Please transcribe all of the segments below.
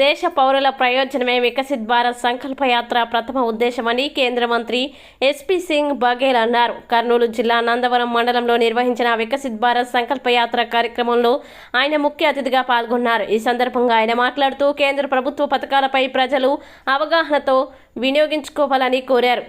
దేశ పౌరుల ప్రయోజనమే వికసిత్ భారత్ సంకల్పయాత్ర ప్రథమ ఉద్దేశమని కేంద్ర మంత్రి ఎస్పీ సింగ్ బఘేల్ అన్నారు. కర్నూలు జిల్లా నందవరం మండలంలో నిర్వహించిన వికసిత్ భారత్ సంకల్పయాత్ర కార్యక్రమంలో ఆయన ముఖ్య అతిథిగా పాల్గొన్నారు. ఈ సందర్భంగా ఆయన మాట్లాడుతూ కేంద్ర ప్రభుత్వ పథకాలపై ప్రజలు అవగాహనతో వినియోగించుకోవాలని కోరారు.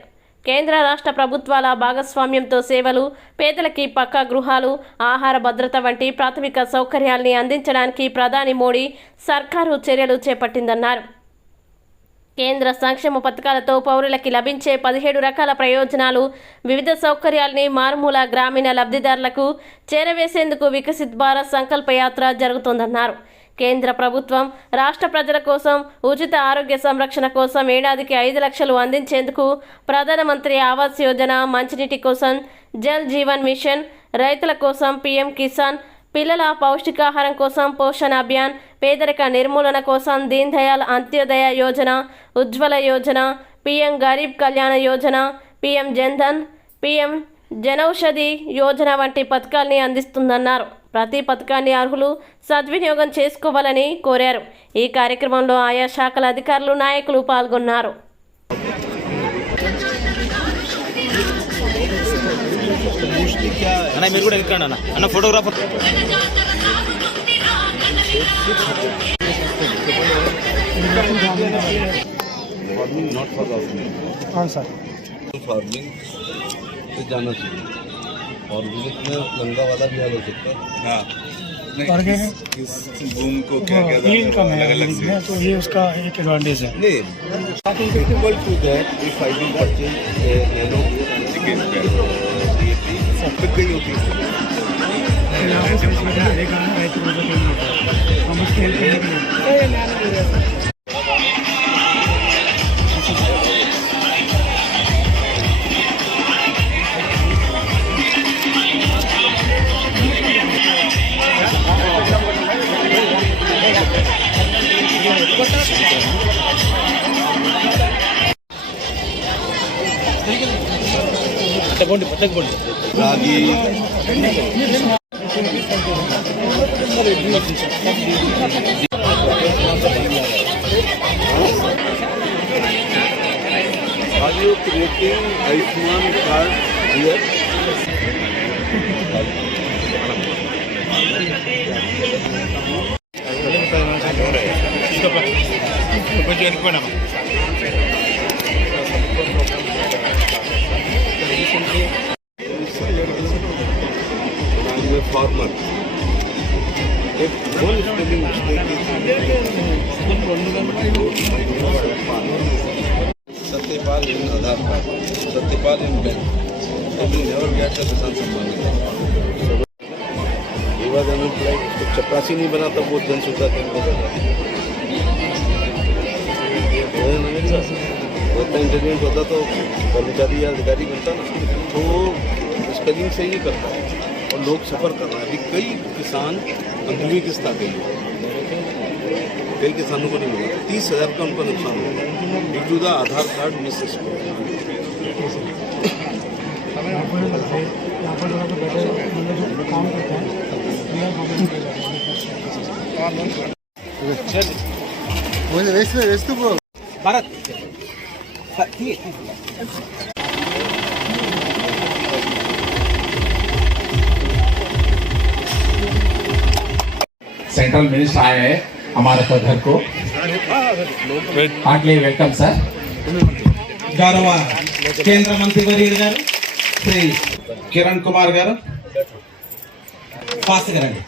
కేంద్ర రాష్ట్ర ప్రభుత్వాల భాగస్వామ్యంతో సేవలు పేదలకి పక్కా గృహాలు ఆహార భద్రత వంటి ప్రాథమిక సౌకర్యాల్ని అందించడానికి ప్రధాని మోడీ సర్కారు చర్యలు చేపట్టిందన్నారు. కేంద్ర సంక్షేమ పథకాలతో పౌరులకి లభించే పదిహేడు రకాల ప్రయోజనాలు వివిధ సౌకర్యాల్ని మారుమూల గ్రామీణ లబ్ధిదారులకు చేరవేసేందుకు వికసిత్ భారత్ సంకల్ప యాత్ర జరుగుతోందన్నారు. కేంద్ర ప్రభుత్వం రాష్ట్ర ప్రజల కోసం ఉచిత ఆరోగ్య సంరక్షణ కోసం ఏడాదికి ఐదు లక్షలు అందించేందుకు ప్రధానమంత్రి ఆవాస్ యోజన మంచినీటి కోసం జల్ జీవన్ మిషన్ రైతుల కోసం పీఎం కిసాన్ పిల్లల పౌష్టికాహారం కోసం పోషణ అభియాన్ పేదరిక నిర్మూలన కోసం Deen Dayal Antyodaya Yojana Ujjwala Yojana PM Garib Kalyana Yojana PM Jan Dhan PM Janaushadhi Yojana వంటి పథకాల్ని అందిస్తుందన్నారు. ప్రతి పథకాన్ని అర్హులు సద్వినియోగం చేసుకోవాలని కోరారు. ఈ కార్యక్రమంలో ఆయా శాఖల అధికారులు నాయకులు పాల్గొన్నారు. ఫార్మింగ్ ఫార్మింగ్ జానా और विज़िट में गंगा वाला भी हाल हो सकता है। हाँ। बूम को क्या क्या है। तो ये उसका एक एडवांटेज है। नहीं होती है। हम उसके ರಾಗಿ Are you creating Aishman card here? Thank you. Farmer. If one spelling mistake is Satyapal in Aadhaar card, Satyapal in bank, they will never get the Kisan Samman Nidhi. He was unemployed, तो चपरासी नहीं बना तब वो जन सुविधा केंद्र में जाता है ना मेरे इंटरव्यू होता तो कर्मचारी या अधिकारी बनता ना तो स्पेलिंग से ही करता है लोग सफ़र कर रहे हैं। अभी कई किसान अंधुवी किस्त आ गई है। कई किसानों को नहीं मिला। तीस हज़ार का उनका नुकसान हुआ due the Aadhaar card miss यहाँ मिनिस्टर आए हैं हमारे तो घर को हार्टली वेलकम सर గౌరవ కేంద్ర మంత్రి వర్యులు గారు శ్రీ కిరణ్ కుమార్ గారు ఫాస్ట్ గారండి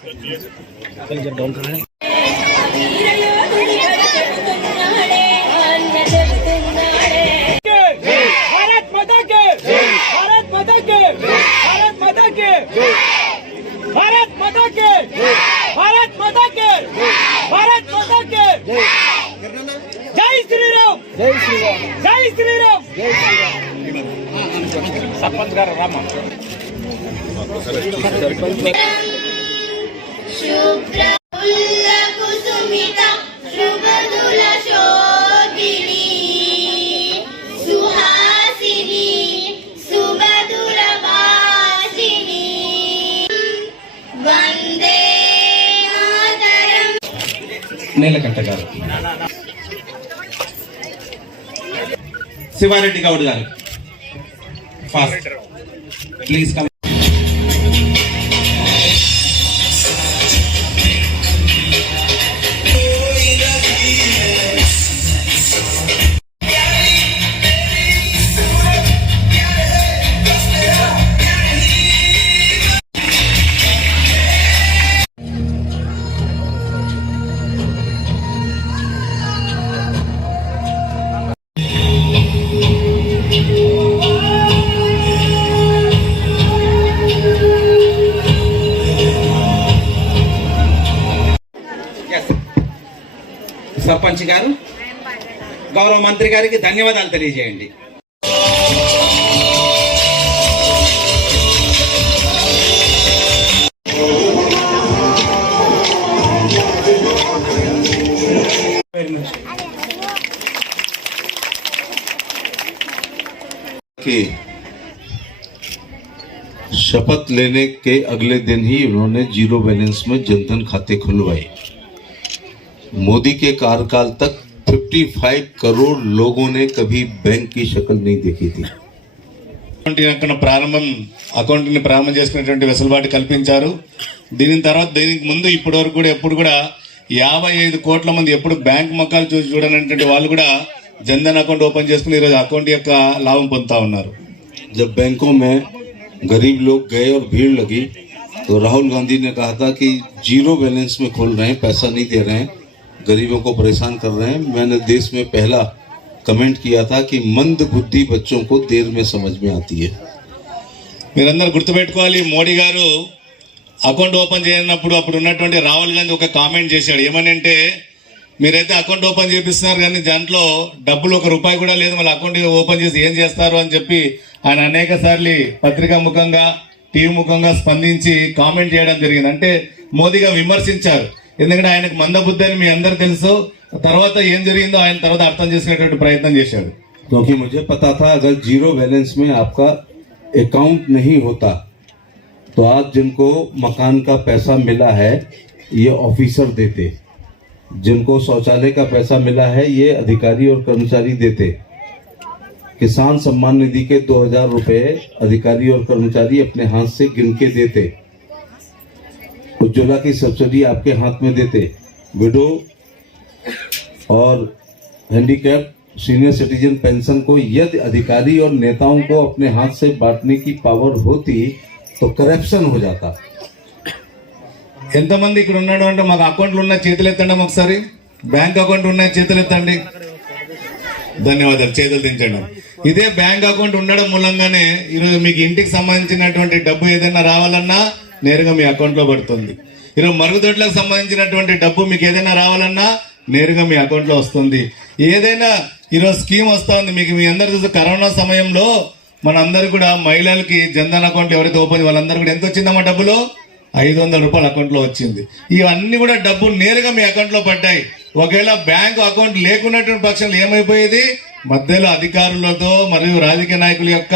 भारत माता के भारत माता के भारत माता के भारत माता के భారత్ మాతాకే! భారత్ మాతాకే! జై శ్రీరామ్! జై శ్రీరామ్! జై శ్రీరామ్! జై శ్రీరామ్! సర్పంచ్ గారు రామ. సర్పంచ్ నీలకంఠ గారు. శివారెడ్డి గౌడ్ గారు. ఫాస్ట్ ప్లీజ్ కమ్ సర్పంచ్ గారు గౌరవ మంత్రి గారికి ధన్యవాదాలు తెలియజేయండి के शपथ लेने के अगले दिन ही उन्होंने जीरो बैलेंस में जनधन खाते खुलवाए मोदी के कार्यकाल तक 55 करोड़ लोगों ने कभी बैंक की शक्ल नहीं देखी थी అకౌంట్ యొక్క ప్రారంభం అకౌంట్ని ప్రారంభం చేసుకునేటువంటి వెసులుబాటు కల్పించారు దీని తర్వాత దీనికి ముందు ఇప్పటి వరకు కూడా ఎప్పుడు కూడా యాభై ఐదు కోట్ల మంది ఎప్పుడు బ్యాంక్ మొక్కలు చూసి చూడనటువంటి వాళ్ళు కూడా జన్ధన్ అకౌంట్ ఓపెన్ చేసుకుని ఈరోజు అకౌంట్ యొక్క లాభం పొందుతా ఉన్నారు जब बैंकों में गरीब लोग गए और भीड़ लगी तो राहुल गांधी ने कहा था कि जीरो बैलेंस में खोल रहे हैं पैसा नहीं दे रहे हैं गरीबों को परेशान कर रहे हैं मैंने देश में पहला कमेंट किया था कि मंद बुद्धि बच्चों को देर में समझ में आती है మీరందరూ గుర్తుపెట్టుకోవాలి మోడీ గారు అకౌంట్ ఓపెన్ చేయనప్పుడు అప్పుడు ఉన్నటువంటి రాహుల్ గాంధీ ఒక కామెంట్ చేశాడు ఏమని అంటే మీరైతే అకౌంట్ ఓపెన్ చేపిస్తున్నారు కానీ దాంట్లో డబ్బులు ఒక రూపాయి కూడా లేదు మళ్ళీ అకౌంట్ ఓపెన్ చేసి ఏం చేస్తారు అని చెప్పి ఆయన అనేక సార్లు పత్రికా ముఖంగా టీవీ ముఖంగా స్పందించి కామెంట్ చేయడం జరిగింది అంటే మోదీగా విమర్శించారు ఎందుకంటే ఆయనకు మందబుద్ధి అని మీ అందరు తెలుసు తర్వాత ఏం జరిగిందో ఆయన తర్వాత అర్థం చేసుకునేటువంటి ప్రయత్నం చేశాడు क्योंकि मुझे पता था अगर जीरो बैलेंस में आपका अकाउंट नहीं होता तो आज जिनको मकान का पैसा मिला है ये ऑफिसर देते जिनको शौचालय का पैसा मिला है ये अधिकारी और कर्मचारी देते किसान सम्मान निधि के 2000 रुपए अधिकारी और कर्मचारी अपने हाथ से गिन के देते उज्ज्वला की सब्सिडी आपके हाथ में देते विडो और हैंडीकैप सीनियर सिटीजन पेंशन को यदि अधिकारी और नेताओं को अपने हाथ से बांटने की पावर होती तो करप्शन हो जाता ఎంతమంది ఇక్కడ ఉన్నాడు అంటే మాకు అకౌంట్లు ఉన్న చేతులు ఎత్తండి అమ్మ ఒకసారి బ్యాంక్ అకౌంట్ ఉన్న చేతులు ఎత్తండి ధన్యవాదాలు చేతులు దించండి ఇదే బ్యాంక్ అకౌంట్ ఉండడం మూలంగానే ఈరోజు మీకు ఇంటికి సంబంధించినటువంటి డబ్బు ఏదైనా రావాలన్నా నేరుగా మీ అకౌంట్లో పడుతుంది. ఈరోజు మరుగుదొడ్లకు సంబంధించినటువంటి డబ్బు మీకు ఏదైనా రావాలన్నా నేరుగా మీ అకౌంట్లో వస్తుంది. ఏదైనా ఈరోజు స్కీమ్ వస్తూ ఉంది. మీకు మీ అందరు చూసి కరోనా సమయంలో మనందరూ కూడా మహిళలకి జన్ధన్ అకౌంట్ ఎవరైతే ఓపెన్ వాళ్ళందరూ కూడా ఎంత వచ్చిందమ్మా డబ్బులు? ఐదు వందల రూపాయలు అకౌంట్లో వచ్చింది. ఇవన్నీ కూడా డబ్బులు నేరుగా మీ అకౌంట్లో పడ్డాయి. ఒకవేళ బ్యాంకు అకౌంట్ లేకున్నటువంటి పక్షంలో ఏమైపోయేది? మధ్యలో అధికారులతో మరియు రాజకీయ నాయకుల యొక్క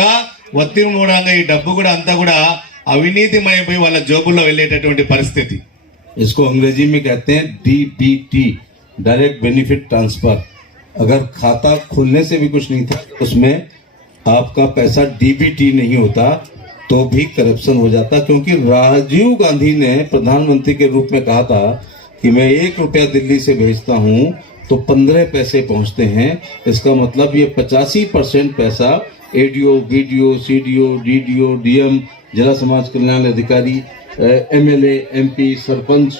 ఒత్తిడి మూలంగా ఈ డబ్బు కూడా అంతా కూడా అవినీతిమైపోయి వాళ్ళ జోబుల్లో వెళ్ళేటటువంటి పరిస్థితి इसको अंग्रेजी में कहते हैं डीबीटी डायरेक्ट बेनिफिट ट्रांसफर अगर खाता खोलने से भी कुछ नहीं था उसमें आपका पैसा डीबीटी नहीं होता तो भी करप्शन हो जाता क्योंकि राजीव गांधी ने प्रधानमंत्री के रूप में कहा था कि मैं एक रुपया दिल्ली से भेजता हूं तो पंद्रह पैसे पहुंचते हैं इसका मतलब ये पचासी परसेंट पैसा ADO BDO CDO DDO DM जिला समाज कल्याण अधिकारी एमएलए एमपी सरपंच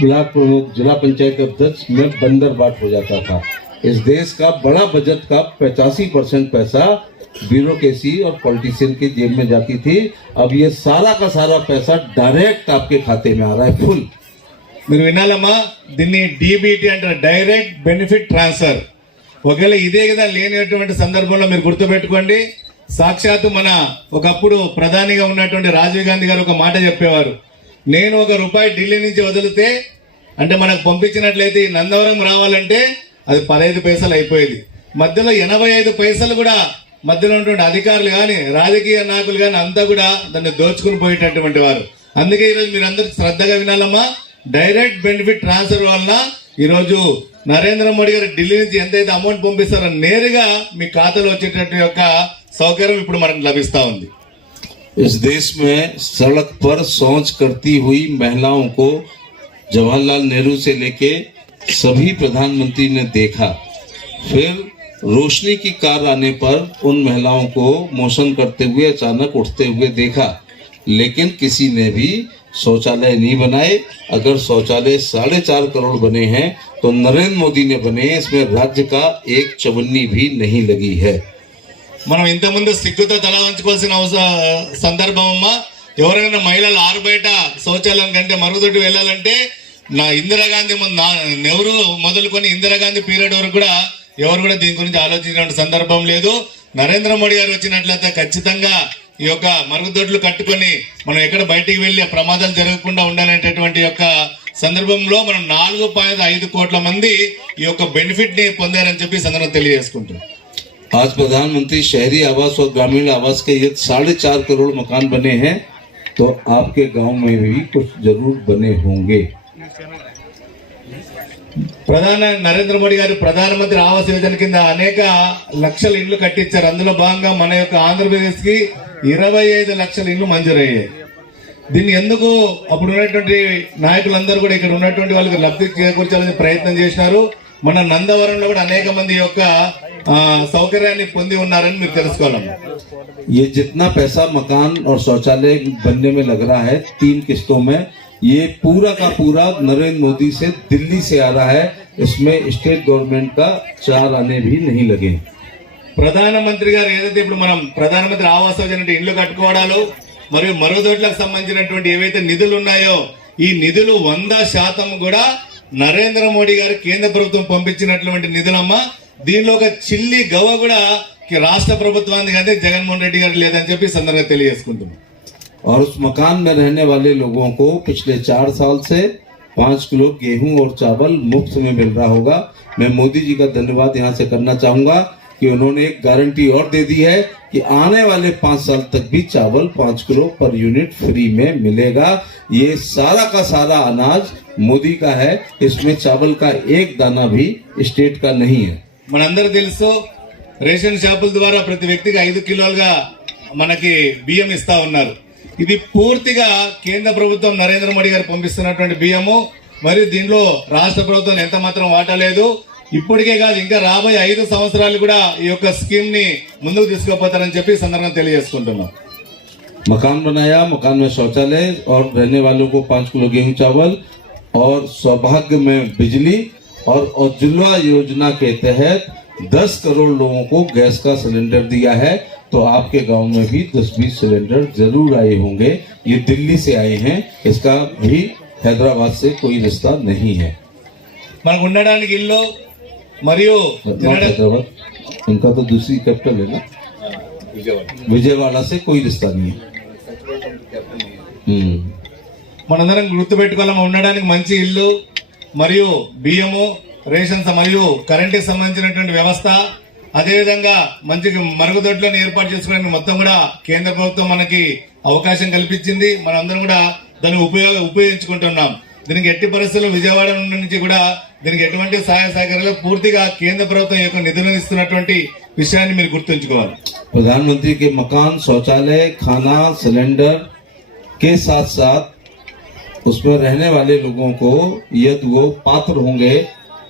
ब्लॉक प्रमुख जिला पंचायत अध्यक्ष में बंदर बाट हो जाता था इस देश का बड़ा बजट का पचासी परसेंट पैसा ब्यूरोक्रेसी और पॉलिटिशियन के जेब में जाती थी अब ये सारा का सारा पैसा डायरेक्ट आपके खाते में आ रहा है फुल మీరు వినాలమ్మా దీన్ని డీబీటీ అంటారు డైరెక్ట్ బెనిఫిట్ ట్రాన్స్ఫర్ ఒకవేళ ఇదే కదా లేనటువంటి సందర్భంలో మీరు గుర్తుపెట్టుకోండి సాక్షాత్తు మన ఒకప్పుడు ప్రధానిగా ఉన్నటువంటి రాజీవ్ గాంధీ గారు ఒక మాట చెప్పేవారు. నేను ఒక రూపాయి ఢిల్లీ నుంచి వదిలితే అంటే మనకు పంపించినట్లయితే ఈ నందవరం రావాలంటే అది పదహైదు పైసలు అయిపోయేది. మధ్యలో ఎనభై ఐదు పైసలు కూడా మధ్యలో ఉన్నటువంటి అధికారులు కానీ రాజకీయ నాయకులు కానీ అంతా కూడా దాన్ని దోచుకుని పోయేటటువంటి వారు. అందుకే ఈరోజు మీరు అందరూ శ్రద్ధగా వినాలమ్మా. డైరెక్ట్ బెనిఫిట్ ట్రాన్స్ఫర్ వలన ఈరోజు నరేంద్ర మోడీ గారు ఢిల్లీ నుంచి ఎంతైతే అమౌంట్ పంపిస్తారో నేరుగా మీ ఖాతాలో వచ్చేటట్టు యొక్క సౌకర్యం ఇప్పుడు మనకు లభిస్తా ఉంది इस देश में सड़क पर शौच करती हुई महिलाओं को जवाहरलाल नेहरू से लेके सभी प्रधानमंत्री ने देखा फिर रोशनी की कार आने पर उन महिलाओं को मोशन करते हुए अचानक उठते हुए देखा लेकिन किसी ने भी शौचालय नहीं बनाए अगर शौचालय साढ़े चार करोड़ बने हैं तो नरेंद्र मोदी ने बने इसमें राज्य का एक चवन्नी भी नहीं लगी है మనం ఇంతకుముందు సిగ్గుతో తల వంచుకోవాల్సిన అవసరం సందర్భం అమ్మా. ఎవరైనా మహిళలు ఆరు బయట శౌచాలయం కంటే మరుగుదొడ్డి వెళ్ళాలంటే నా ఇందిరాగాంధీ నా నెహ్రూ మొదలుకొని ఇందిరాగాంధీ పీరియడ్ వరకు కూడా ఎవరు కూడా దీని గురించి ఆలోచించిన సందర్భం లేదు. నరేంద్ర మోడీ గారు వచ్చినట్లయితే ఖచ్చితంగా ఈ యొక్క మరుగుదొడ్లు కట్టుకొని మనం ఎక్కడ బయటికి వెళ్ళి ప్రమాదాలు జరగకుండా ఉండాలనేటటువంటి యొక్క సందర్భంలో మనం నాలుగు పాయింట్ ఐదు కోట్ల మంది ఈ యొక్క బెనిఫిట్ని పొందారని చెప్పి సందర్భం తెలియజేసుకుంటున్నాం. आज प्रधानमंत्री शहरी आवास और ग्रामीण आवास के ये साढ़े चार करोड़ मकान बने हैं तो आपके गांव में भी कुछ जरूर बने होंगे ప్రధాన నరేంద్ర మోడీ గారు ప్రధానమంత్రి ఆవాస్ యోజన కింద అనేక లక్షల ఇండ్లు కట్టించారు అందులో భాగంగా మన యొక్క ఆంధ్రప్రదేశ్ కి ఇరవై ఐదు లక్షల ఇండ్లు మంజూరయ్యాయి దీన్ని ఎందుకు అప్పుడు ఉన్నటువంటి నాయకులందరూ కూడా ఇక్కడ ఉన్నటువంటి వాళ్ళకి లబ్ధి చేకూర్చాలని ప్రయత్నం చేసినారు మన నందవరంలో కూడా అనేక మంది ఈ యొక్క ఆ, సౌకర్యాన్ని పొంది ఉన్నారని మీరు తెలుసుకోవాలమ్మా ये जितना पैसा मकान और शौचालय बनने में लग रहा है तीन किस्तों में ये पूरा का पूरा नरेंद्र मोदी से दिल्ली से आ रहा है इसमें स्टेट गवर्नमेंट का चार आने भी नहीं लगे ప్రధానమంత్రి గారు ఏదైతే ఇప్పుడు మనం ప్రధానమంత్రి ఆవాస్ యోజన అంటే ఇండ్లు కట్టుకోవడాలు మరియు మరుగుదొడ్లకు సంబంధించినటువంటి ఏవైతే నిధులు ఉన్నాయో ఈ నిధులు వంద శాతం కూడా నరేంద్ర మోడీ గారు కేంద్ర ప్రభుత్వం పంపించినటువంటి నిధులమ్మా దీనిలో ఒక చిల్లి గవ కూడా కి రాష్ట్ర ప్రభుత్వానికి అయితే జగన్మోహన్ రెడ్డి గారు లేదని చెప్పి ఈ సందర్భంగా తెలియజేసుకుంటున్నాం और उस मकान में रहने वाले लोगों को पिछले चार साल से पाँच किलो गेहूं और चावल मुफ्त में मिल रहा होगा मैं मोदी जी का धन्यवाद यहाँ से करना चाहूंगा कि उन्होंने एक गारंटी और दे दी है कि आने वाले पांच साल तक भी चावल पाँच किलो पर यूनिट फ्री में मिलेगा ये सारा का सारा अनाज मोदी का है इसमें चावल का एक दाना भी स्टेट का नहीं है మనందరూ తెలుసు రేషన్ షాపుల ద్వారా ప్రతి వ్యక్తికి ఐదు కిలోలుగా మనకి బియ్యం ఇస్తా ఉన్నారు ఇది పూర్తిగా కేంద్ర ప్రభుత్వం నరేంద్ర మోడీ గారు పంపిస్తున్నటువంటి బియ్యము మరియు దీనిలో రాష్ట్ర ప్రభుత్వం ఎంత మాత్రం వాటా లేదు ఇప్పటికే కాదు ఇంకా రాబోయే ఐదు సంవత్సరాలు కూడా ఈ యొక్క స్కీమ్ ని ముందుకు తీసుకుపోతారని చెప్పి ఈ సందర్భంగా తెలియజేసుకుంటున్నాం मकान बनाया मकान में शौचालय और रहने वालों को पाँच किलो गेहूं चावल और सौभाग्य में बिजली और उज्ज्वला योजना के तहत 10 करोड़ लोगों को गैस का सिलेंडर दिया है तो आपके गांव में भी 10-20 सिलेंडर जरूर आए होंगे ये दिल्ली से आए हैं इसका भी हैदराबाद से कोई रिश्ता नहीं है మనకు ఉండడానికి ఇల్లు మరియు नॉट తినడానికి हैदराबाद उनका तो दूसरी कैपिटल है ना विजयवाड़ा से कोई रिश्ता नहीं है हम्म మనందరం గుర్తుపెట్టుకోవాలమ్మా ఉండడానికి మంచి ఇల్లు మరియు బియ్యము రేషన్ స- మరియు కరెంటుకి సంబంధించినటువంటి వ్యవస్థ అదేవిధంగా మంచి మరుగుదొడ్లను ఏర్పాటు చేసుకోవడానికి మొత్తం కూడా కేంద్ర ప్రభుత్వం మనకి అవకాశం కల్పించింది మనందరం కూడా దాన్ని ఉపయోగ ఉపయోగించుకుంటున్నాం దీనికి ఎట్టి పరిస్థితుల్లో విజయవాడ నుంచి కూడా దీనికి ఎటువంటి సహాయ సహకారాలు పూర్తిగా కేంద్ర ప్రభుత్వం యొక్క నిధులను ఇస్తున్నటువంటి విషయాన్ని మీరు గుర్తుంచుకోవాలి प्रधानमंत्री के मकान शौचालय खाना सिलेंडर के साथ साथ उसमें रहने वाले लोगों को यदि वो पात्र होंगे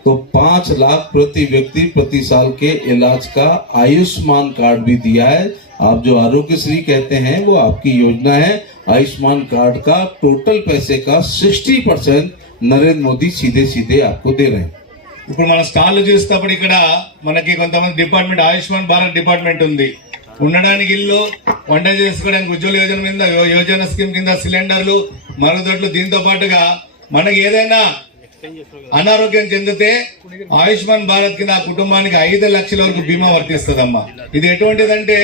तो पांच लाख प्रति व्यक्ति प्रति साल के इलाज का आयुष्मान कार्ड भी दिया है आप जो आरोग्यश्री कहते हैं वो आपकी योजना है आयुष्मान कार्ड का टोटल पैसे का 60 परसेंट नरेंद्र मोदी सीधे सीधे आपको दे रहे हैं ఇప్పుడు మన స్టాల్ చూసేటప్పుడు ఇక్కడ మనకి కొంతమంది డిపార్ట్మెంట్ ఆయుష్మాన్ భారత్ డిపార్ట్మెంట్ ఉంది ఉండడానికి ఇల్లు వంట చేసుకోవడానికి ఉజ్వల యోజన కింద యోజన స్కీమ్ కింద సిలిండర్లు మరుగుదొడ్లు దీంతో పాటుగా మనకి ఏదైనా అనారోగ్యం చెందితే ఆయుష్మాన్ భారత్ కింద ఆ కుటుంబానికి ఐదు లక్షల వరకు బీమా వర్తిస్తుందమ్మా. ఇది ఎటువంటిదంటే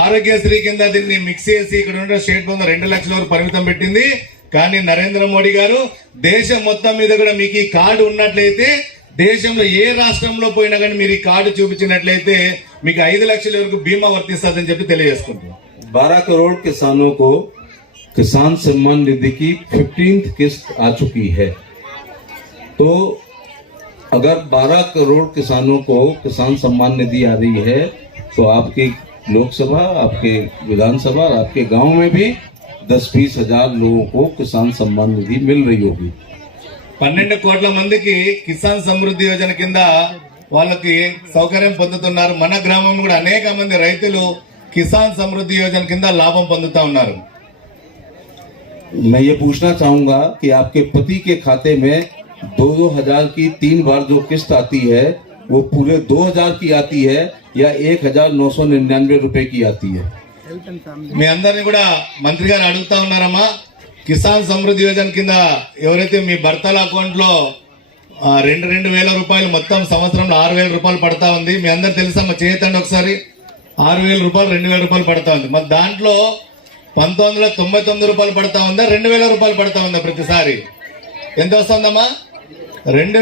ఆరోగ్యశ్రీ కింద దీన్ని మిక్స్ చేసి ఇక్కడ ఉన్న స్టేట్ బొంద రెండు లక్షల వరకు పరిమితం పెట్టింది. కానీ నరేంద్ర మోడీ గారు దేశం మొత్తం మీద కూడా మీకు ఈ కార్డు ఉన్నట్లయితే దేశంలో ఏ రాష్ట్రంలో పోయినా కానీ మీరు ఈ కార్డు చూపించినట్లయితే మీకు ఐదు లక్షల వరకు బీమా వర్తిస్తుందని చెప్పి తెలియజేసుకుంటున్నాం बारह करोड़ किसानों को किसान सम्मान निधि की फिफ्टींथ किस्त आ चुकी है तो अगर 12 करोड़ किसानों को किसान सम्मान निधि आ रही है तो आपकी लोकसभा आपके विधानसभा और आपके गांव में भी दस बीस हजार लोगों को किसान सम्मान निधि मिल रही होगी పన్నెండు కోట్ల మందికి కిసాన్ సమృద్ధి యోజన కింద వాళ్ళకి సౌకర్యం పొందుతున్నారు మన గ్రామం కూడా అనేక మంది రైతులు కిసాన్ సమృద్ధి యోజన కింద లాభం పొందుతా ఉన్నారు मैं ये पूछना चाहूंगा कि आपके पति के खाते में दो दो हजार की तीन बार जो किस्त आती है वो पूरे दो हजार की आती है या एक हजार नौ सौ निन्यानवे रुपए की आती है మీ అందరిని కూడా మంత్రి గారు అడుగుతా ఉన్నారమ్మా కిసాన్ సమృద్ధి యోజన కింద ఎవరైతే మీ భర్తల అకౌంట్ లో ఆ, రెండు రెండు వేల రూపాయలు మొత్తం సంవత్సరంలో ఆరు వేల రూపాయలు పడతా ఉంది. మీ అందరు తెలుసమ్మా చేయతండి ఒకసారి? ఆరు వేల రూపాయలు రెండు వేల రూపాయలు పడతా ఉంది. మరి దాంట్లో పంతొమ్మిది వందల తొంభై తొమ్మిది రూపాయలు పడతా ఉందా? రెండు వేల రూపాయలు పడతా ఉందా ప్రతిసారి? ఎంత వస్తుందమ్మా? రెండు